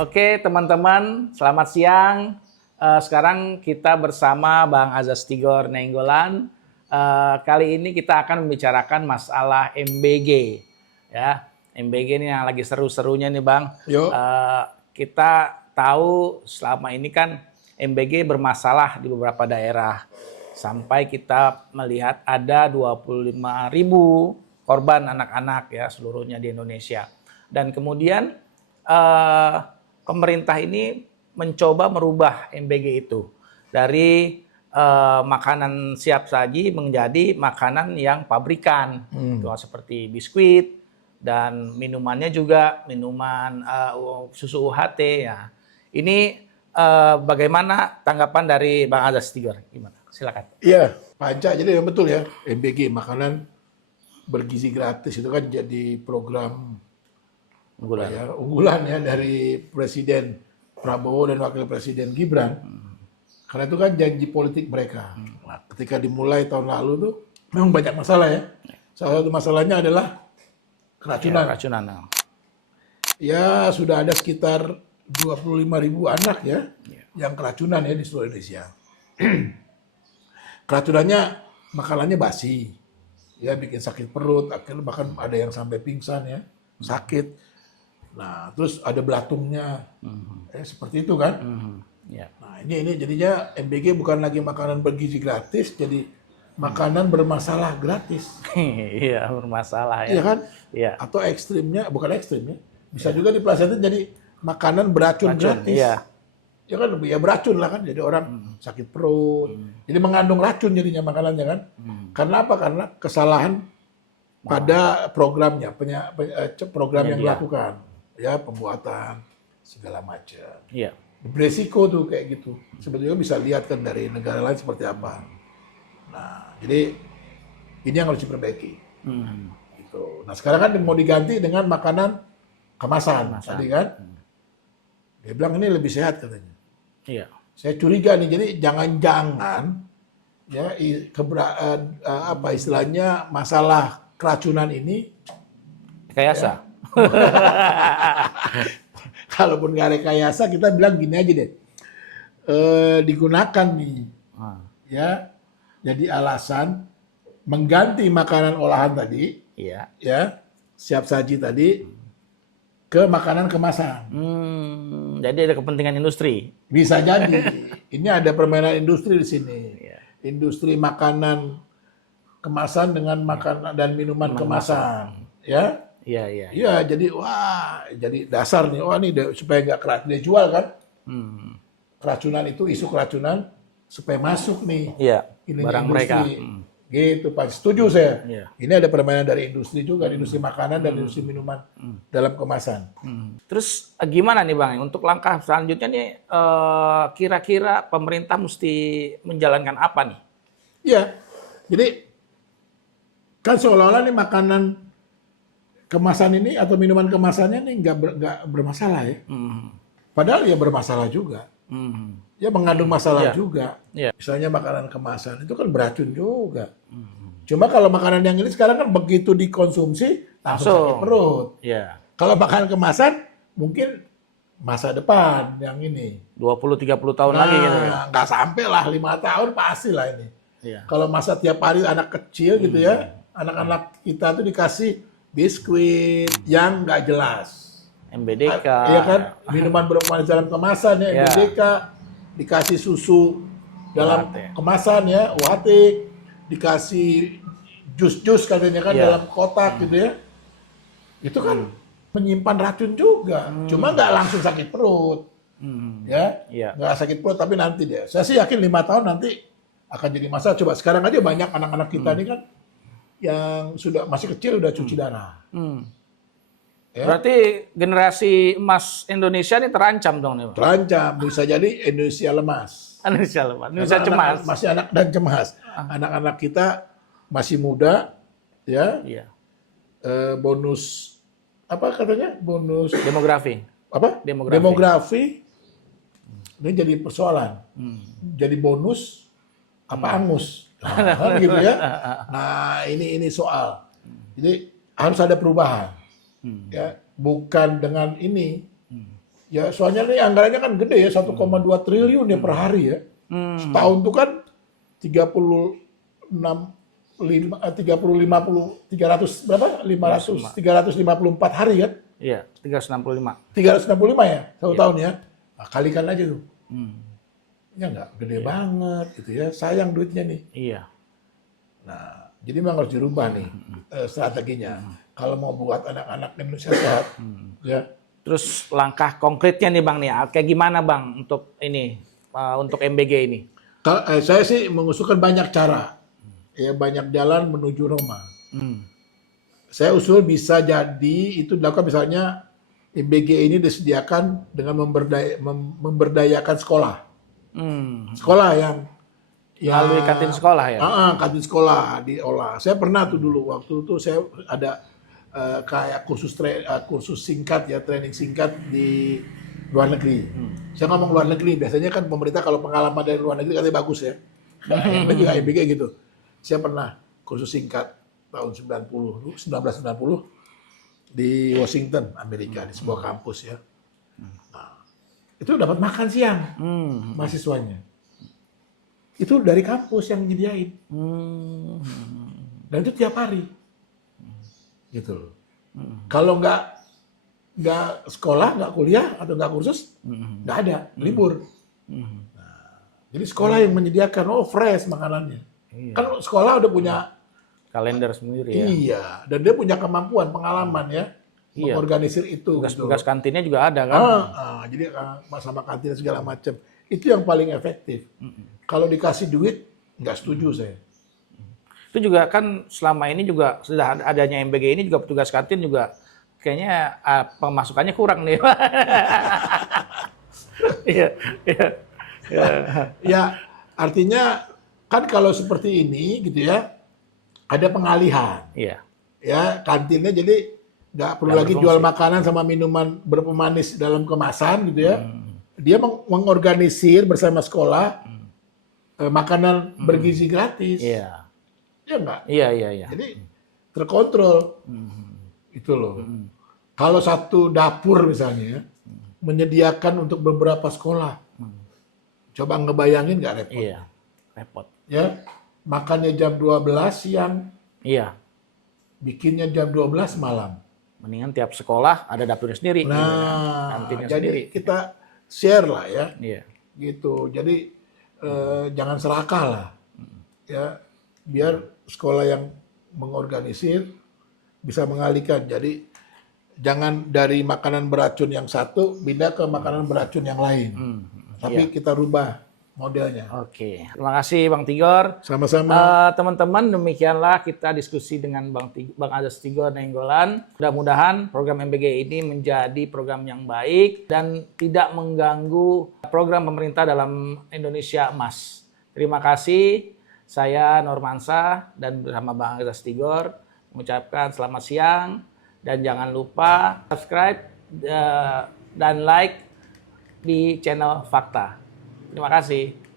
Oke teman-teman, selamat siang. Sekarang kita bersama Bang Azas Tigor Nainggolan. Kali ini kita akan membicarakan masalah MBG. Ya, MBG ini yang lagi seru-serunya nih Bang. Kita tahu selama ini kan MBG bermasalah di beberapa daerah. Sampai kita melihat ada 25.000 korban anak-anak ya seluruhnya di Indonesia. Dan kemudian pemerintah ini mencoba merubah MBG itu dari makanan siap saji menjadi makanan yang pabrikan, seperti biskuit dan minumannya juga minuman susu UHT ya. Ini bagaimana tanggapan dari Bang Azas Tigor? Gimana? Silakan. Iya, pajak jadi yang betul ya. MBG makanan bergizi gratis itu kan jadi program unggulan ya dari Presiden Prabowo dan Wakil Presiden Gibran. Karena itu kan janji politik mereka. Nah, ketika dimulai tahun lalu tuh memang banyak masalah ya. Salah satu masalahnya adalah keracunan. Ya, keracunan. Ya sudah ada sekitar 25.000 anak ya yang keracunan ya di seluruh Indonesia. Keracunannya makanannya basi, ya bikin sakit perut, akhirnya bahkan ada yang sampai pingsan ya, sakit. Nah, terus ada belatungnya, seperti itu kan. Nah, ini jadinya MBG bukan lagi makanan bergizi gratis, jadi makanan bermasalah gratis. Iya, bermasalah ya. Iya kan? Iya. Atau ekstrimnya, bukan ekstrimnya, bisa juga dipelesetin jadi makanan beracun gratis. Iya. Ya kan, ya beracun lah kan, jadi orang sakit perut. Jadi mengandung racun jadinya makanannya kan. Karena apa? Karena kesalahan pada programnya, program yang dilakukan. Ya, pembuatan, segala macam. Iya. Beresiko tuh kayak gitu. Sebetulnya bisa lihat kan dari negara lain seperti apa. Nah, jadi ini yang harus diperbaiki. Gitu. Nah, sekarang kan mau diganti dengan makanan kemasan. Tadi kan. Dia bilang ini lebih sehat katanya. Iya. Saya curiga nih, jadi jangan-jangan ya istilahnya masalah keracunan ini Rekayasa. kalaupun nggak rekayasa kita bilang gini aja deh, digunakan nih ya jadi alasan mengganti makanan olahan tadi ya siap saji tadi ke makanan kemasan. Jadi ada kepentingan industri. Bisa jadi. Ini ada permainan industri di sini. Industri makanan kemasan dengan makanan dan minuman kemasan. Ya. Iya. Iya, jadi wah, jadi dasar nih. Wah, nih supaya nggak keracunan dia jual kan. Keracunan itu isu keracunan supaya masuk nih. Iya. Ini Barang industri. mereka. Gitu, Pak. Setuju saya. Iya. Ini ada permainan dari industri juga, industri makanan dan industri minuman dalam kemasan. Terus gimana nih Bang, untuk langkah selanjutnya nih kira-kira pemerintah mesti menjalankan apa nih? Iya, jadi kan seolah-olah nih makanan kemasan ini atau minuman kemasannya nih nggak bermasalah ya. Padahal ya bermasalah juga. Ya mengandung masalah juga. Iya. Misalnya makanan kemasan itu kan beracun juga. Cuma kalau makanan yang ini sekarang kan begitu dikonsumsi langsung sakit perut. Iya. Kalau makanan kemasan mungkin masa depan yang ini. 20-30 tahun lagi gitu ya. Nggak sampai lah 5 tahun pasti lah ini. Iya. Kalau masa tiap hari anak kecil gitu ya, anak-anak kita tuh dikasih biskuit yang nggak jelas. MBDK. Iya kan, minuman bermanis dalam kemasan ya, MBDK, dikasih susu dalam kemasan ya, UHT, dikasih jus-jus katanya kan dalam kotak gitu ya. Itu kan menyimpan racun juga, cuma nggak langsung sakit perut. Ya, nggak sakit perut tapi nanti deh. Saya sih yakin 5 tahun nanti akan jadi masalah. Coba sekarang aja banyak anak-anak kita ini kan yang sudah masih kecil udah cuci darah. Ya. Berarti generasi emas Indonesia ini terancam dong nih. Terancam, bisa jadi Indonesia lemas. Indonesia lemas, Indonesia cemas. Masih anak dan cemas. Anak-anak kita masih muda, ya. Iya. Bonus apa katanya? Bonus demografi. Apa? Demografi. Ini jadi persoalan. Jadi bonus apa angus? Nah, gitu ya. Nah, ini soal. Jadi harus ada perubahan. Ya, bukan dengan ini Ya soalnya nih anggarannya kan gede ya, 1,2 triliun ya per hari ya. Setahun tuh kan 36 300 berapa? 354 hari kan? Iya, 365. 365 ya satu tahun ya. Nah, kalikan aja tuh. Ya nggak gede banget gitu ya. Sayang duitnya nih. Iya. Nah, jadi memang harus dirubah nih strateginya. Kalau mau buat anak-anak Indonesia sehat, ya. Terus langkah konkretnya nih Bang nih, kayak gimana Bang untuk ini, untuk MBG ini? Saya sih mengusulkan banyak cara, ya banyak jalan menuju Roma. Saya usul bisa jadi itu dilakukan misalnya MBG ini disediakan dengan memberdayakan sekolah. Sekolah yang Melalui kantin sekolah ya? Kantin sekolah diolah. Saya pernah tuh dulu waktu itu saya ada kayak kursus singkat ya, training singkat di luar negeri. Saya ngomong luar negeri, biasanya kan pemerintah kalau pengalaman dari luar negeri katanya bagus ya. Nah, juga MBG gitu. Saya pernah kursus singkat tahun 1990 di Washington, Amerika, di sebuah kampus ya. Nah, itu dapat makan siang mahasiswanya. Itu dari kampus yang nyediain. Dan itu tiap hari. Gitu loh. Kalau nggak sekolah, nggak kuliah, atau nggak kursus, nggak ada, libur. Nah, jadi sekolah yang menyediakan, fresh makanannya. Iya. Kan sekolah udah punya Kalender sendiri ya? Iya, dan dia punya kemampuan, pengalaman ya, mengorganisir itu. Tugas-tugas kantinnya juga ada kan? Jadi sama kantin segala macam. Itu yang paling efektif. Kalau dikasih duit, nggak setuju saya. Itu juga kan selama ini juga sudah adanya MBG ini juga petugas kantin juga kayaknya pemasukannya kurang nih. Iya, iya. Ya, artinya kan kalau seperti ini gitu ya, ada pengalihan. Iya. Ya, kantinnya jadi nggak perlu lagi jual makanan sama minuman berpemanis dalam kemasan gitu ya. Dia mengorganisir bersama sekolah makanan bergizi gratis. Iya. Ya enggak? Iya. Jadi terkontrol. Itu loh. Kalau satu dapur misalnya menyediakan untuk beberapa sekolah. Coba ngebayangin nggak repot? Iya. Repot. Ya, makannya jam 12 siang. Iya. Bikinnya jam 12 malam. Mendingan tiap sekolah ada dapurnya sendiri. Nah, gitu kan. Kantinnya jadi sendiri. kita share lah ya. Iya. Gitu. Jadi jangan serakah lah. Ya, biar sekolah yang mengorganisir bisa mengalihkan. Jadi jangan dari makanan beracun yang satu pindah ke makanan beracun yang lain. Tapi kita rubah modelnya. Oke. Terima kasih Bang Tigor. Sama-sama. Teman-teman, demikianlah kita diskusi dengan Bang Azas Tigor Nainggolan. Mudah-mudahan program MBG ini menjadi program yang baik dan tidak mengganggu program pemerintah dalam Indonesia Emas. Terima kasih. Saya Normansa dan bersama Bang Azas Tigor mengucapkan selamat siang dan jangan lupa subscribe dan like di channel Fakta. Terima kasih.